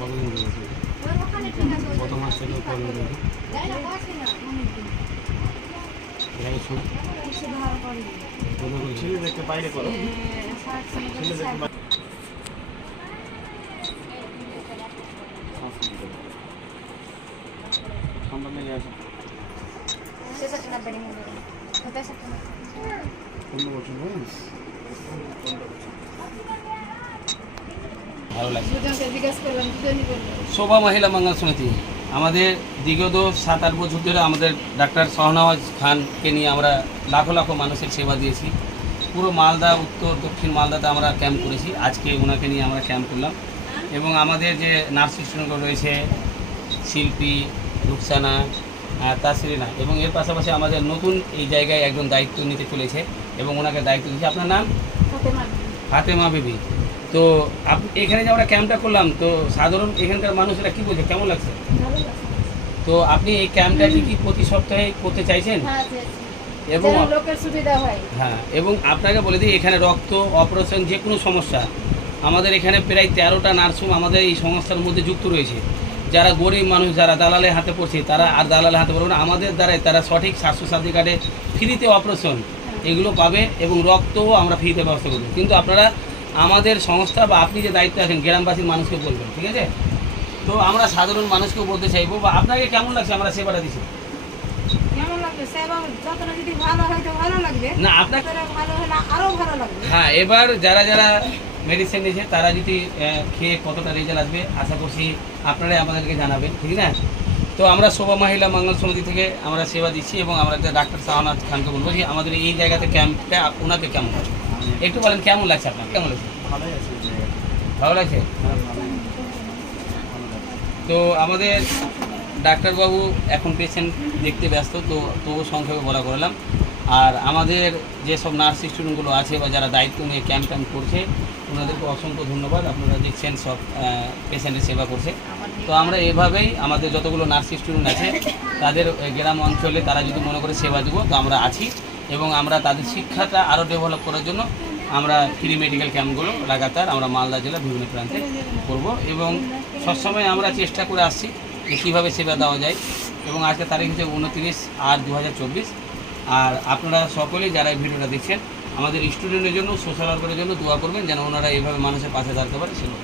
কতদিন ধরে থেকে? কত মাস থেকে প্রবলেম হয়েছে? এর আগে ছেলেদেরকে বাইরে করো, ছেলেদেরকে বাইরে। ঠান্ডা লেগে আছে। 15 বছর বয়স। ভালো লাগে। শোভা মহিলা মঙ্গল সমিতি আমাদের বিগত 7-8 বছর ধরে আমাদের ডাক্তার শাহনওয়াজ খানকে নিয়ে আমরা লাখো লাখো মানুষের সেবা দিয়েছি। পুরো মালদা, উত্তর দক্ষিণ মালদাতে আমরা ক্যাম্প করেছি। আজকে ওনাকে নিয়ে আমরা ক্যাম্প করলাম এবং আমাদের যে নার্স স্টুডেন্টগুলো রয়েছে, শিল্পী, রুকসানা, তাসরিনা, এবং এর পাশাপাশি আমাদের নতুন এই জায়গায় একজন দায়িত্ব নিতে চলেছে এবং ওনাকে দায়িত্ব দিয়েছে। আপনার নাম? ফাতেমা বিবি। তো এখানে যে আমরা ক্যাম্পটা করলাম, তো সাধারণ এখানকার মানুষেরা কী বলছে, কেমন লাগছে? তো আপনি এই ক্যাম্পটা কি প্রতি সপ্তাহে করতে চাইছেন? এবং লোকের সুবিধা হয়। হ্যাঁ, এবং আপনাকে বলে দিই, এখানে রক্ত, অপারেশন, যে কোনো সমস্যা আমাদের এখানে প্রায় 13টা নার্সিং আমাদের এই সংস্থার মধ্যে যুক্ত রয়েছে। যারা গরিব মানুষ, যারা দালালের হাতে পড়ছে, তারা আর দালালের হাতে পড়বে না। আমাদের দ্বারাই তারা সঠিক স্বাস্থ্যসাথী কার্ডে ফ্রিতে অপারেশন এগুলো পাবে এবং রক্তও আমরা ফ্রিতে ব্যবস্থা করবো। কিন্তু আপনারা আমাদের সংস্থা বা আপনি যে দায়িত্ব আছেন গ্রামবাসীর মানুষকে বলবেন, ঠিক আছে? তো আমরা সাধারণ মানুষকেও বলতে চাইবো, বা আপনাকে কেমন লাগছে আমরা সেবাটা দিচ্ছি? কেমন লাগবে? সেবা যতটা যদি ভালো হয় তো ভালো লাগবে, না আপনাকে ভালো হলে আরো ভালো লাগবে। হ্যাঁ, এবার যারা যারা মেডিসিন নিয়েছে তারা যদি খেয়ে কতটা রেজাল্ট আসবে আশা করছি আপনারাই আমাদেরকে জানাবেন, ঠিক না? তো আমরা শোভা মহিলা মঙ্গল সমিতি থেকে আমরা সেবা দিচ্ছি এবং আমরা ডাক্তার শাহনওয়াজ খানকে বলবো যে আমাদের এই জায়গাতে ক্যাম্পটা ওনাকে কেমন লাগছে একটু বলেন। কেমন লাগছে আপনার? কেমন লাগছে? ভালোই আছে এই জায়গাটা। ভালো লাগছে? হ্যাঁ, ভালোই। তো আমাদের ডাক্তারবাবু এখন পেশেন্ট দেখতে ব্যস্ত, তো তবু সংক্ষেপে বলা করলাম। আর আমাদের যেসব নার্স স্টুডেন্টগুলো আছে বা যারা দায়িত্ব নিয়ে ক্যাম্প ট্যাম্প করছে, ওনাদেরকে অসংখ্য ধন্যবাদ। আপনারা দেখছেন সব পেশেন্টের সেবা করছে। তো আমরা এভাবেই আমাদের যতগুলো নার্স স্টুডেন্ট আছে তাদের গ্রাম অঞ্চলে তারা যদি মনে করে সেবা দেবো, তো আমরা আছি এবং আমরা তাদের শিক্ষাটা আরও ডেভেলপ করার জন্য আমরা ফ্রি মেডিকেল ক্যাম্পগুলো লাগাতার আমরা মালদা জেলার বিভিন্ন প্রান্তে করব এবং সবসময় আমরা চেষ্টা করে আসছি যে কীভাবে সেবা দেওয়া যায়। এবং আজকে তারিখ হচ্ছে 29/8/2024। আর আপনারা সকলেই যারা এই ভিডিওটা দেখছেন আমাদের স্টুডেন্টের জন্য, সোশ্যাল ওয়ার্কারের জন্য দোয়া করবেন যেন ওনারা এইভাবে মানুষের পাশে দাঁড়াতে পারে সেটা।